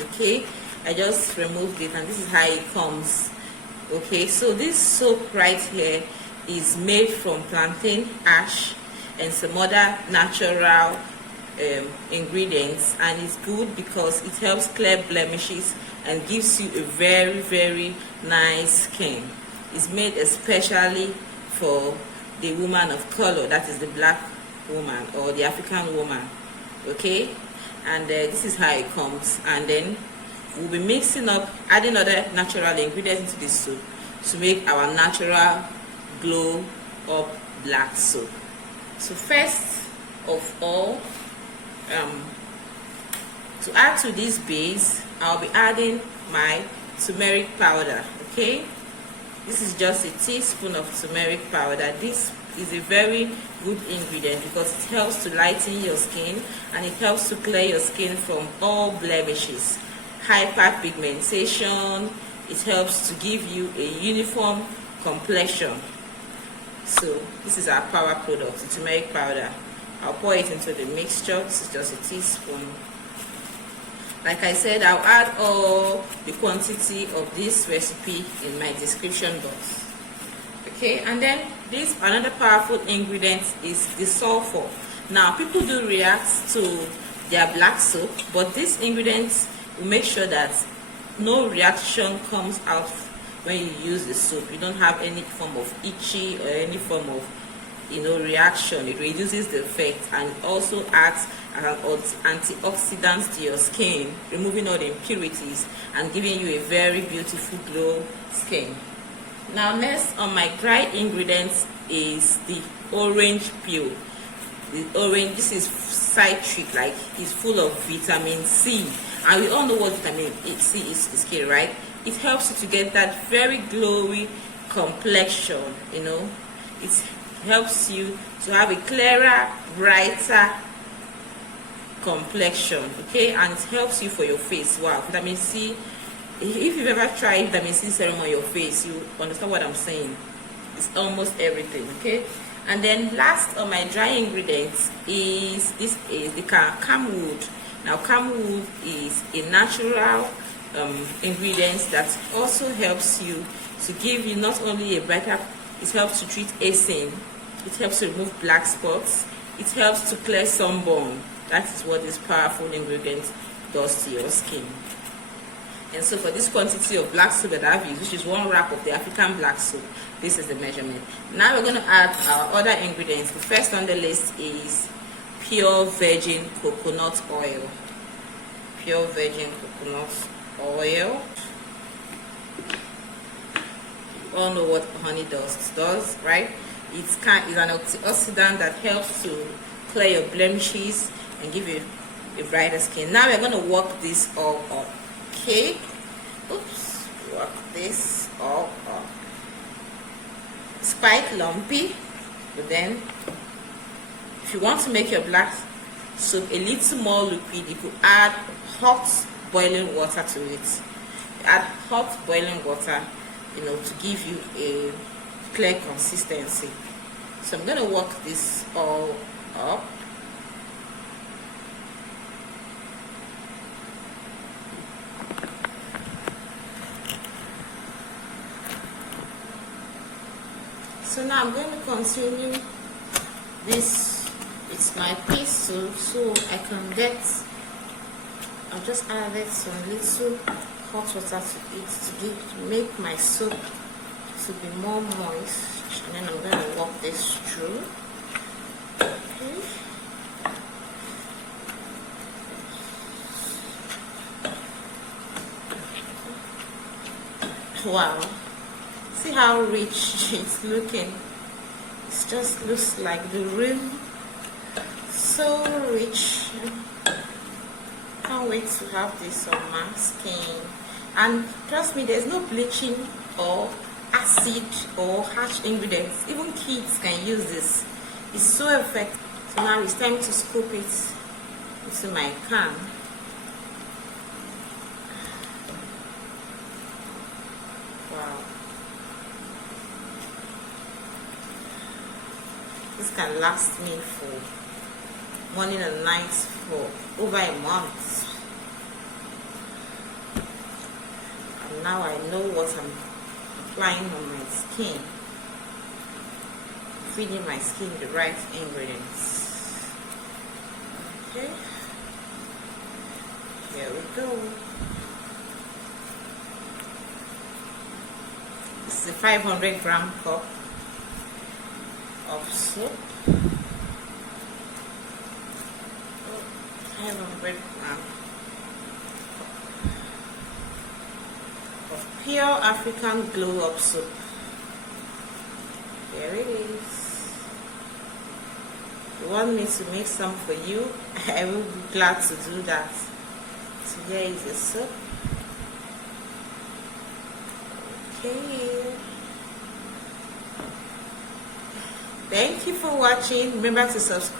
Okay, I just removed it, and this is how it comes. Okay, so this soap right here is made from plantain ash and some other natural ingredients, and it's good because it helps clear blemishes and gives you a very nice skin. It's made especially for the woman of color, that is the black woman or the African woman. Okay, and this is how it comes, and then we'll be mixing up, adding other natural ingredients into this soup to make our natural glow up black soap. So first of all, to add to this base, I'll be adding my turmeric powder. Okay, this is just a teaspoon of turmeric powder. This is a very good ingredient because it helps to lighten your skin and it helps to clear your skin from all blemishes, hyperpigmentation. It helps to give you a uniform complexion. So this is our power product, the turmeric powder. I'll pour it into the mixture. This is just a teaspoon. Like I said, I'll add all the quantity of this recipe in my description box. Okay, and then this another powerful ingredient is the sulfur. Now people do react to their black soap, but this ingredient will make sure that no reaction comes out when you use the soap. You don't have any form of itchy or any form of reaction. It reduces the effect, and it also acts as an antioxidant to your skin, removing all the impurities and giving you a very beautiful glow skin. Now next on my dry ingredients is the orange peel. The orange, this is citric, like it's full of vitamin C, and we all know what vitamin C is here, right? It helps you to get that very glowy complexion. It helps you to have a clearer, brighter complexion. Okay, and it helps you for your face. Wow, vitamin C. If you've ever tried vitamin C serum on your face, you understand what I'm saying. It's almost everything. Okay, and then last on my dry ingredients is the camwood. Now camwood is a natural ingredient that also helps you to give you not only a brighter, it helps to treat acne, it helps to remove black spots, it helps to clear sunburn. That is what this powerful ingredient does to your skin. And so for this quantity of black soap that I've used, which is 1 wrap of the African black soap, this is the measurement. Now we're going to add our other ingredients. The first on the list is pure virgin coconut oil. Pure virgin coconut oil. You all know what honey does, right? It's an antioxidant that helps to clear your blemishes and give you a brighter skin. Now we're going to work this all up. Okay, oops, work this all up. It's quite lumpy, but then if you want to make your black soap a little more liquid, you could add hot boiling water to it. Add hot boiling water, to give you a clear consistency. So I'm going to work this all up. So now I'm going to continue this. It's my pestle, so I can I'll just add some little hot water to it to make my soap to be more moist, and then I'm going to work this through. Okay. Wow. See how rich it's looking. It just looks like the rim. So rich. Can't wait to have this on my skin. And trust me, there's no bleaching or acid or harsh ingredients. Even kids can use this. It's so effective. So now it's time to scoop it into my can. Wow. This can last me for morning and night for over a month. and now I know what I'm applying on my skin, feeding my skin the right ingredients. Okay, here we go. This is a 500-gram cup of soap. 500 gram of pure African glow up soap. There it is. If you want me to make some for you, I will be glad to do that. So here is the soap. Okay. Thank you for watching. Remember to subscribe.